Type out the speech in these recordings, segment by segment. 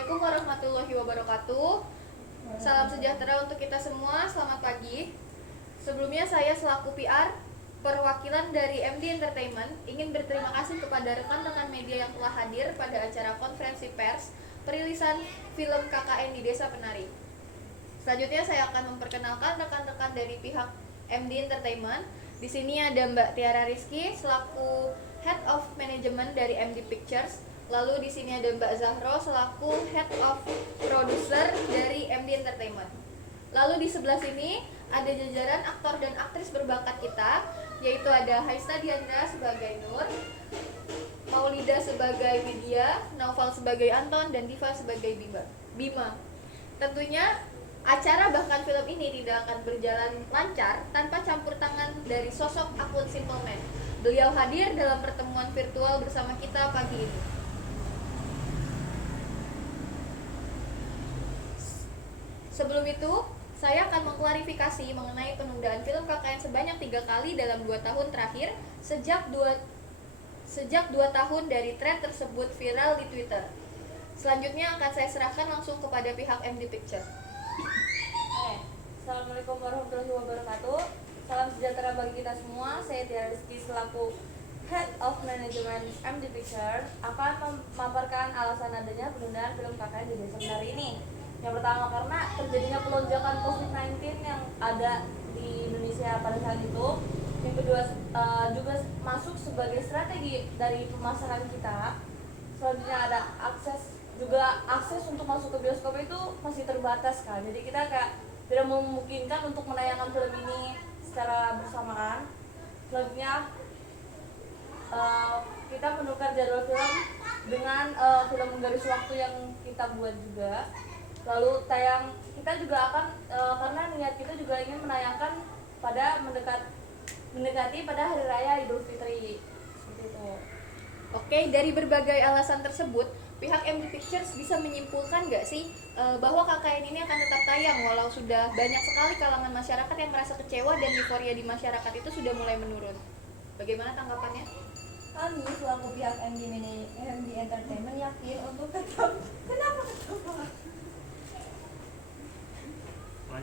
Assalamualaikum warahmatullahi wabarakatuh. Salam sejahtera untuk kita semua. Selamat pagi. Sebelumnya saya selaku PR perwakilan dari MD Entertainment ingin berterima kasih kepada rekan-rekan media yang telah hadir pada acara konferensi pers perilisan film KKN di Desa Penari. Selanjutnya saya akan memperkenalkan rekan-rekan dari pihak MD Entertainment. Di sini ada Mbak Tiara Rizky selaku Head of Management dari MD Pictures. Lalu di sini ada Mbak Zahro selaku Head of Producer dari MD Entertainment. Lalu di sebelah sini ada jajaran aktor dan aktris berbakat kita, yaitu ada Haista Diandra sebagai Nur, Maulida sebagai Widya, Naufal sebagai Anton, dan Diva sebagai Bima. Tentunya acara bahkan film ini tidak akan berjalan lancar tanpa campur tangan dari sosok akun Simple Man. Beliau hadir dalam pertemuan virtual bersama kita pagi ini. Sebelum itu, saya akan mengklarifikasi mengenai penundaan film KKN sebanyak 3 kali dalam 2 tahun terakhir sejak 2 tahun dari tren tersebut viral di Twitter. Selanjutnya akan saya serahkan langsung kepada pihak MD Picture. Assalamualaikum warahmatullahi wabarakatuh. Salam sejahtera bagi kita semua. Saya Tiara Rizky selaku Head of Management MD Picture akan memaparkan alasan adanya penundaan film KKN di Desa Penari ini. Yang pertama, karena terjadinya pelonjakan COVID-19 yang ada di Indonesia pada saat itu. Yang kedua, juga masuk sebagai strategi dari pemasaran kita. Selanjutnya ada akses untuk masuk ke bioskop itu masih terbatas kan. Jadi kita kayak tidak memungkinkan untuk menayangkan film ini secara bersamaan. Selanjutnya kita menukar jadwal film dengan film menggaris waktu yang kita buat juga. Lalu kita juga akan karena niat kita juga ingin menayangkan pada mendekati pada hari raya Idul Fitri seperti itu. Oke, dari berbagai alasan tersebut, pihak MD Pictures bisa menyimpulkan nggak sih bahwa KKN ini akan tetap tayang walau sudah banyak sekali kalangan masyarakat yang merasa kecewa dan euforia di masyarakat itu sudah mulai menurun. Bagaimana tanggapannya? Kami selaku pihak MD Entertainment yakin untuk tetap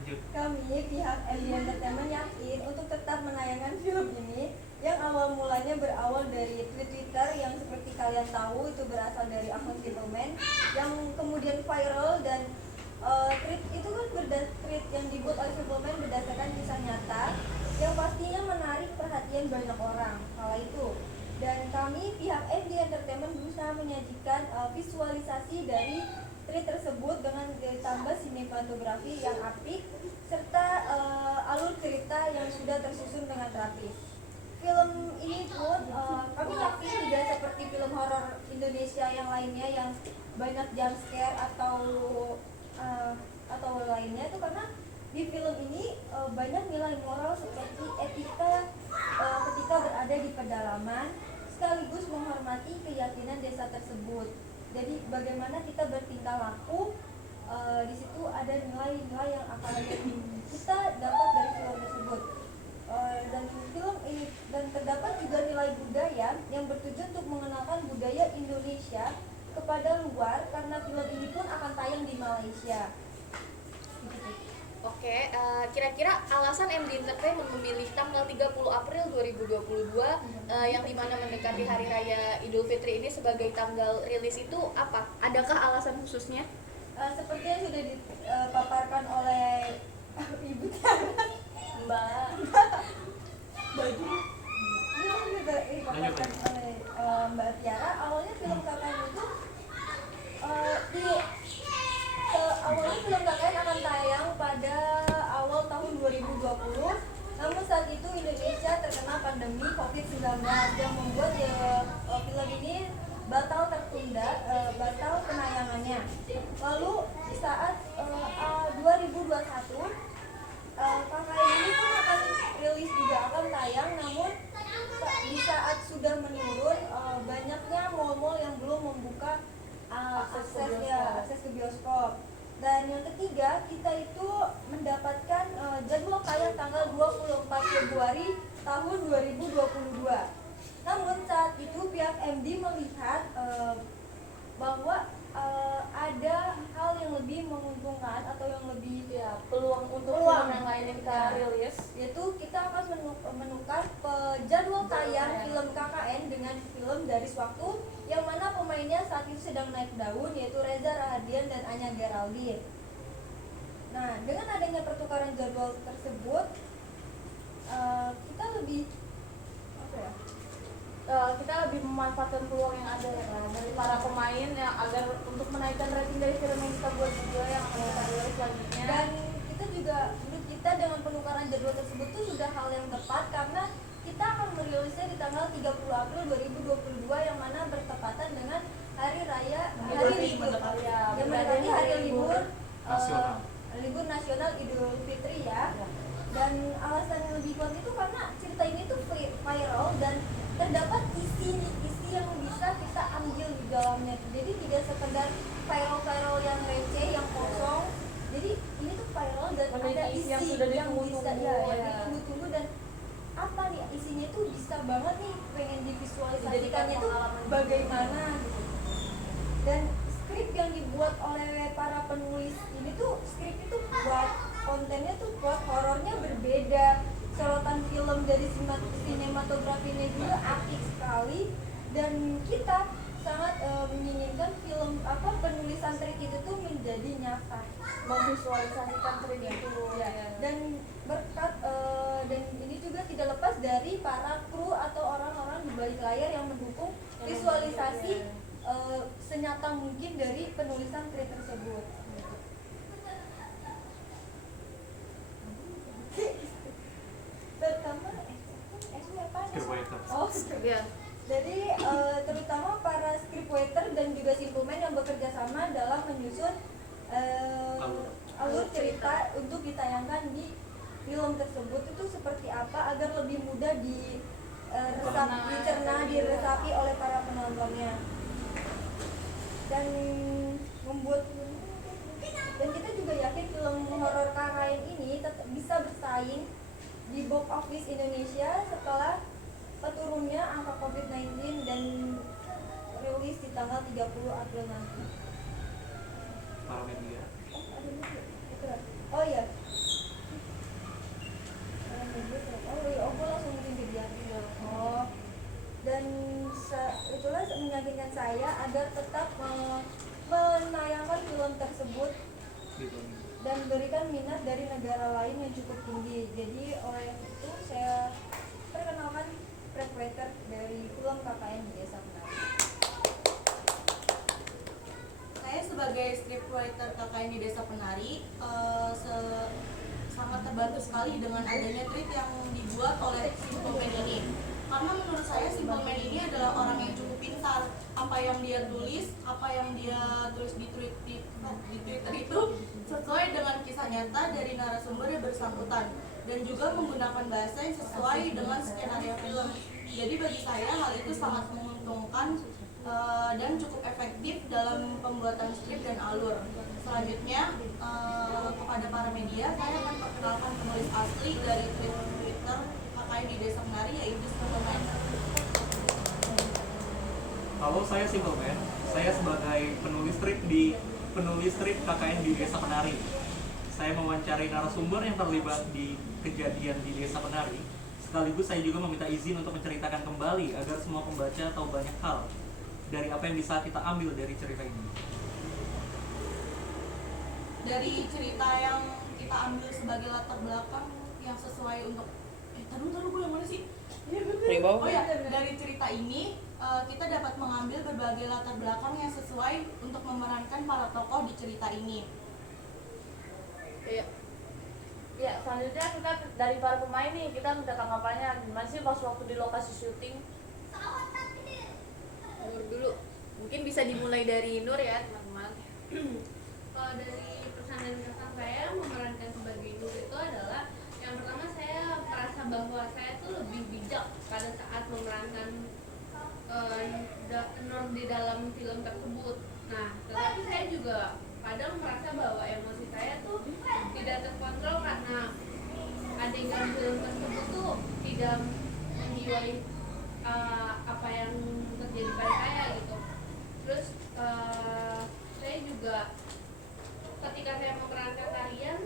Kami pihak MD Entertainment yakin untuk tetap menayangkan film ini yang awal mulanya berawal dari Twitter yang seperti kalian tahu itu berasal dari akun Simple Man yang kemudian viral dan tweet itu kan tweet yang dibuat oleh Simple Man berdasarkan kisah nyata yang pastinya menarik perhatian banyak orang kala itu. Dan kami pihak MD Entertainment berusaha menyajikan visualisasi dari tweet tersebut dengan ditambah sinematografi yang apik serta alur cerita yang sudah tersusun dengan rapi. Film ini pun kami yakin tidak seperti film horor Indonesia yang lainnya yang banyak jump scare atau lainnya itu karena di film ini banyak nilai moral seperti etika ketika berada di pedalaman sekaligus menghormati keyakinan desa tersebut. Jadi bagaimana kita bertingkah laku, di situ ada nilai-nilai yang akan kita dapat dari film tersebut. Dan film ini dan terdapat juga nilai budaya yang bertujuan untuk mengenalkan budaya Indonesia kepada luar karena film ini pun akan tayang di Malaysia. Oke, kira-kira alasan MD Entertainment memilih tanggal 30 April 2022 yang dimana mendekati Hari Raya Idul Fitri ini sebagai tanggal rilis itu apa? Adakah alasan khususnya? Seperti yang sudah dipaparkan oleh Ibu Tiara, Mbak Baju, dipaparkan oleh Mbak Tiara. Awalnya film KKN itu awalnya film KKN akan tayang pada awal tahun 2020. Namun saat itu Indonesia terkena pandemi COVID-19 yang membuat film ini batal penayangannya. Lalu di saat 2021 KKN ini pun akan rilis juga akan tayang, namun di saat sudah menurun banyaknya mal-mal yang belum membuka akses ke bioskop. Dan yang ketiga, kita itu mendapatkan jadwal tayang tanggal 24 Februari tahun 2022. Namun saat itu pihak MD melihat bahwa ada saat itu sedang naik daun, yaitu Reza Rahadian dan Anya Geraldine. Nah, dengan adanya pertukaran jadwal tersebut, kita lebih apa ya? Kita lebih memanfaatkan peluang yang ada ya kan, dari para pemain yang agar untuk menaikkan rating dari film yang kita buat juga yang akan kita rilis selanjutnya. Dan kita juga, menurut kita dengan penukaran jadwal tersebut itu sudah hal yang tepat karena kita akan merilisnya di tanggal 30 April 2022 yang mana bertepatan dengan hari raya hari libur ya, yang mendekati hari libur nasional. Libur nasional Idul Fitri ya. Dan alasan yang lebih kuat itu karena cerita ini tuh viral dan terdapat isi yang bisa kita ambil di dalamnya. Jadi tidak sekedar viral yang receh, yang kosong. Jadi ini tuh viral dan ada isi yang sudah yang bisa ditunggu-tunggu, ya, ya. ditunggu-tunggu dan apa nih isinya tuh bisa banget nih pengen divisualisasikannya tuh bagaimana gitu. Dan skrip yang dibuat oleh para penulis ini tuh skrip itu buat kontennya tuh buat horornya berbeda, sorotan film dari sinematografinya juga apik sekali dan kita sangat menginginkan film penulisan trik itu tuh menjadi nyata, Memvisualisasikan trik itu ya. Dan berkat dan ini juga tidak lepas dari para kru atau orang-orang di balik layar yang mendukung visualisasi senyata mungkin dari penulisan trik tersebut. Terutama Scriptwriter. oh Ya. jadi terutama para scriptwriter dan juga simpleman yang bekerja sama dalam menyusun alur cerita untuk ditayangkan di film tersebut itu seperti apa agar lebih mudah dicerna, diresapi oleh para penontonnya dan kita juga yakin film horor KKN ini tetap bisa bersaing di box office Indonesia setelah turunnya angka COVID-19 dan rilis di tanggal 30 April nanti. Para media. Oh, ada media. Betul. Oh iya. Ada media. Oh iya, gue langsung mungkin dia. Oh. Dan itulah meyakinkan saya agar tetap menayangkan film tersebut Gitu. dan berikan minat dari negara lain yang cukup tinggi. Jadi oleh itu saya perkenalkan scriptwriter dari film KKN di Desa Penari. Saya sebagai scriptwriter KKN di Desa Penari sangat terbantu sekali dengan adanya tweet yang dibuat oleh Simple Man ini. Karena menurut saya Simple Man ini adalah orang yang cukup pintar. Apa yang dia tulis, apa yang dia tulis di Twitter itu sesuai dengan kisah nyata dari narasumber yang bersangkutan dan juga menggunakan bahasa yang sesuai dengan skenario film. Jadi bagi saya hal itu sangat menguntungkan dan cukup efektif dalam pembuatan skrip dan alur. Selanjutnya kepada para media saya akan perkenalkan penulis asli dari Twitter KKN di Desa Penari yaitu Simple Man. Halo, saya Simple Man. Saya sebagai penulis strip KKN di Desa Penari. Saya mewawancarai narasumber yang terlibat di kejadian di Desa Penari. Sekaligus saya juga meminta izin untuk menceritakan kembali agar semua pembaca tahu banyak hal dari apa yang bisa kita ambil dari cerita ini. Dari cerita yang kita ambil sebagai latar belakang yang sesuai untuk taruh gue yang mana sih? Oh ya, dari cerita ini kita dapat mengambil berbagai latar belakang yang sesuai untuk memerankan para tokoh di cerita ini. Iya. Ya, selanjutnya kita dari para pemain nih, kita minta tanggapannya gimana sih pas waktu di lokasi syuting. Nur dulu. Mungkin bisa dimulai dari Nur ya, teman-teman. Kalau dari pesan dan kesan saya memerankan sebagai Nur itu adalah yang pertama saya merasa bahwa saya tuh lebih bijak pada saat memerankan Nur di dalam film tersebut. Nah, tetapi saya juga kadang merasa bahwa emosi saya tuh tidak terkontrol karena adegan film tersebut tuh tidak menjiwai apa yang terjadi pada saya gitu. Terus saya juga ketika saya memerankan tarian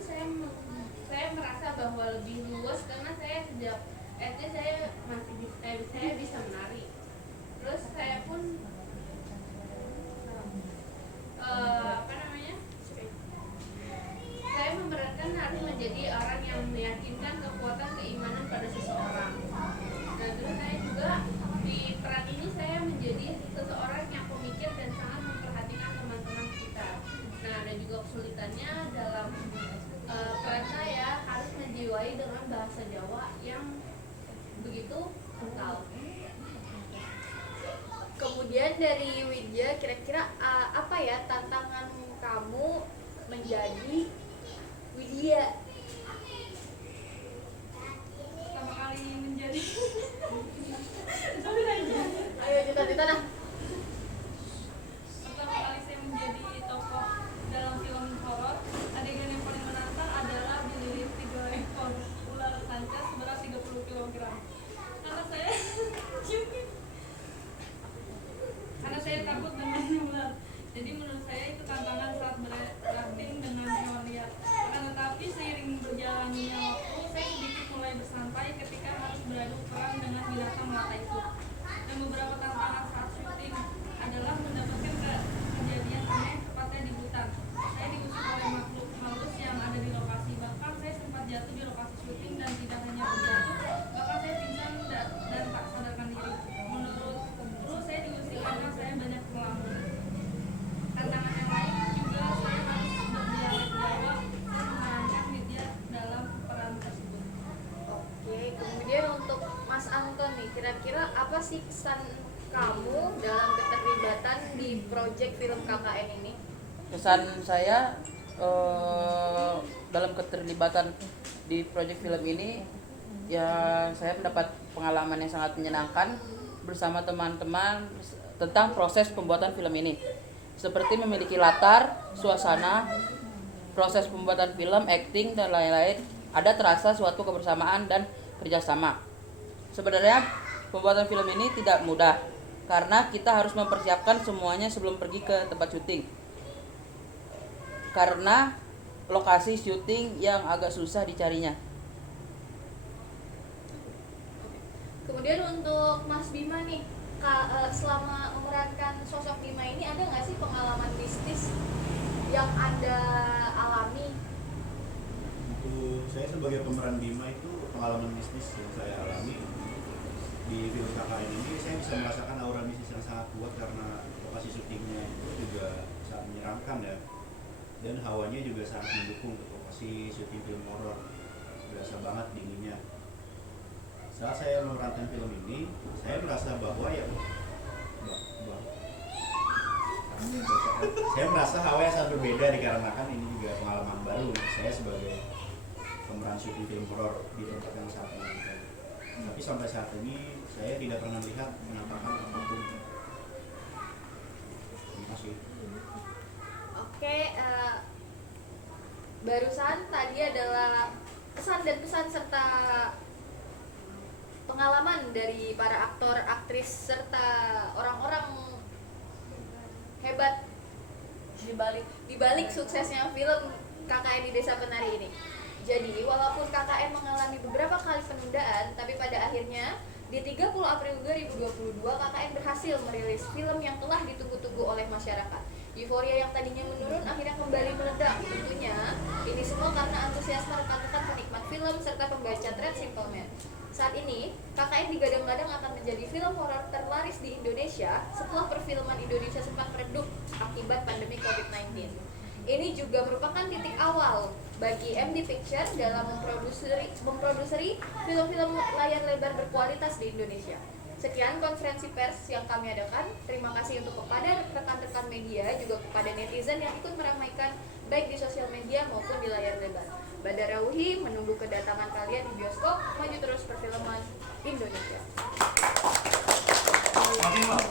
saya merasa bahwa lebih luas karena saya sejak SD saya bisa menari. Terus saya pun menculikannya dalam peran saya harus menjiwai dengan bahasa Jawa yang begitu kental. Kemudian dari Widya, kira-kira apa ya tantangan kamu menjadi Widya? Pertama kali menjadi Ayo cita-cita nah. pertama kali saya menjadi tokoh dalam film horor, adegan yang paling menantang adalah dililit 3 ekor ular sanca seberat 30 kg. Karena saya takut dengan ular. Jadi menurut saya itu tantangan saat berakting dengan hewan liar. Akan tetapi seiring berjalannya waktu, saya sedikit mulai bersantai ketika harus beradu peran dengan binatang melata itu. Dan beberapa tantangan saat syuting adalah mendapatkan kejadian aneh tepatnya di hutan. Saya diusir oleh makhluk halus yang ada di lokasi. Bahkan saya sempat jatuh di lokasi syuting dan tidak hanya terjatuh, bahkan saya pingsan dan tak sadarkan diri. Menurut saya diusir karena saya banyak melamun. Tantangan yang lain juga saya harus berdialek Jawa dan memerankan media dalam peran tersebut. Oke, kemudian untuk Mas Anton nih, kira-kira apa sih kesan kamu dalam keterlibatan di proyek film KKN ini? Kesan saya dalam keterlibatan di proyek film ini, ya saya mendapat pengalaman yang sangat menyenangkan bersama teman-teman tentang proses pembuatan film ini, seperti memiliki latar, suasana, proses pembuatan film, acting dan lain-lain. Ada terasa suatu kebersamaan dan kerjasama. Sebenarnya pembuatan film ini tidak mudah karena kita harus mempersiapkan semuanya sebelum pergi ke tempat syuting. Karena lokasi syuting yang agak susah dicarinya. Kemudian untuk Mas Bima nih, selama memerankan sosok Bima ini ada nggak sih pengalaman bisnis yang Anda alami? Untuk saya sebagai pemeran Bima itu pengalaman bisnis yang saya alami di film KKN ini, saya bisa merasakan aura bisnis yang sangat kuat karena lokasi syutingnya itu juga sangat menyeramkan ya, dan hawanya juga sangat mendukung untuk lokasi syuting film horor. Berasa banget dinginnya. Saat saya memerankan film ini, saya merasa bahwa saya merasa hawa yang sangat berbeda dikarenakan ini juga pengalaman baru untuk saya sebagai pemeran syuting film horor di tempat yang sangat menyenangkan. Tapi sampai saat ini saya tidak pernah melihat penampakan apapun. Terima kasih. Oke, barusan tadi adalah kesan dan pesan serta pengalaman dari para aktor, aktris, serta orang-orang hebat di balik suksesnya film KKN di Desa Penari ini. Jadi, walaupun KKN mengalami beberapa kali penundaan, tapi pada akhirnya di 30 April 2022 KKN berhasil merilis film yang telah ditunggu-tunggu oleh masyarakat. Euforia yang tadinya menurun akhirnya kembali meledak. Tentunya ini semua karena antusiasme rekan-rekan penikmat film serta pembaca thread Simple Man. Saat ini, KKN digadang-gadang akan menjadi film horor terlaris di Indonesia setelah perfilman Indonesia sempat meredup akibat pandemi COVID-19. Ini juga merupakan titik awal bagi MD Picture dalam memproduksi film-film layar lebar berkualitas di Indonesia. Sekian konferensi pers yang kami adakan. Terima kasih untuk kepada rekan-rekan media, juga kepada netizen yang ikut meramaikan baik di sosial media maupun di layar lebar. Bandara Wuhi menunggu kedatangan kalian di bioskop. Maju terus perfilman Indonesia. Makin, Pak.